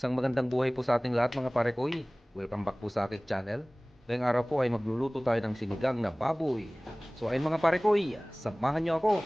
Isang magandang buhay po sa ating lahat mga parekoy. Welcome back po sa aking channel. Ngayong araw po ay magluluto tayo ng sinigang na baboy. So ayun mga parekoy, samahan nyo ako.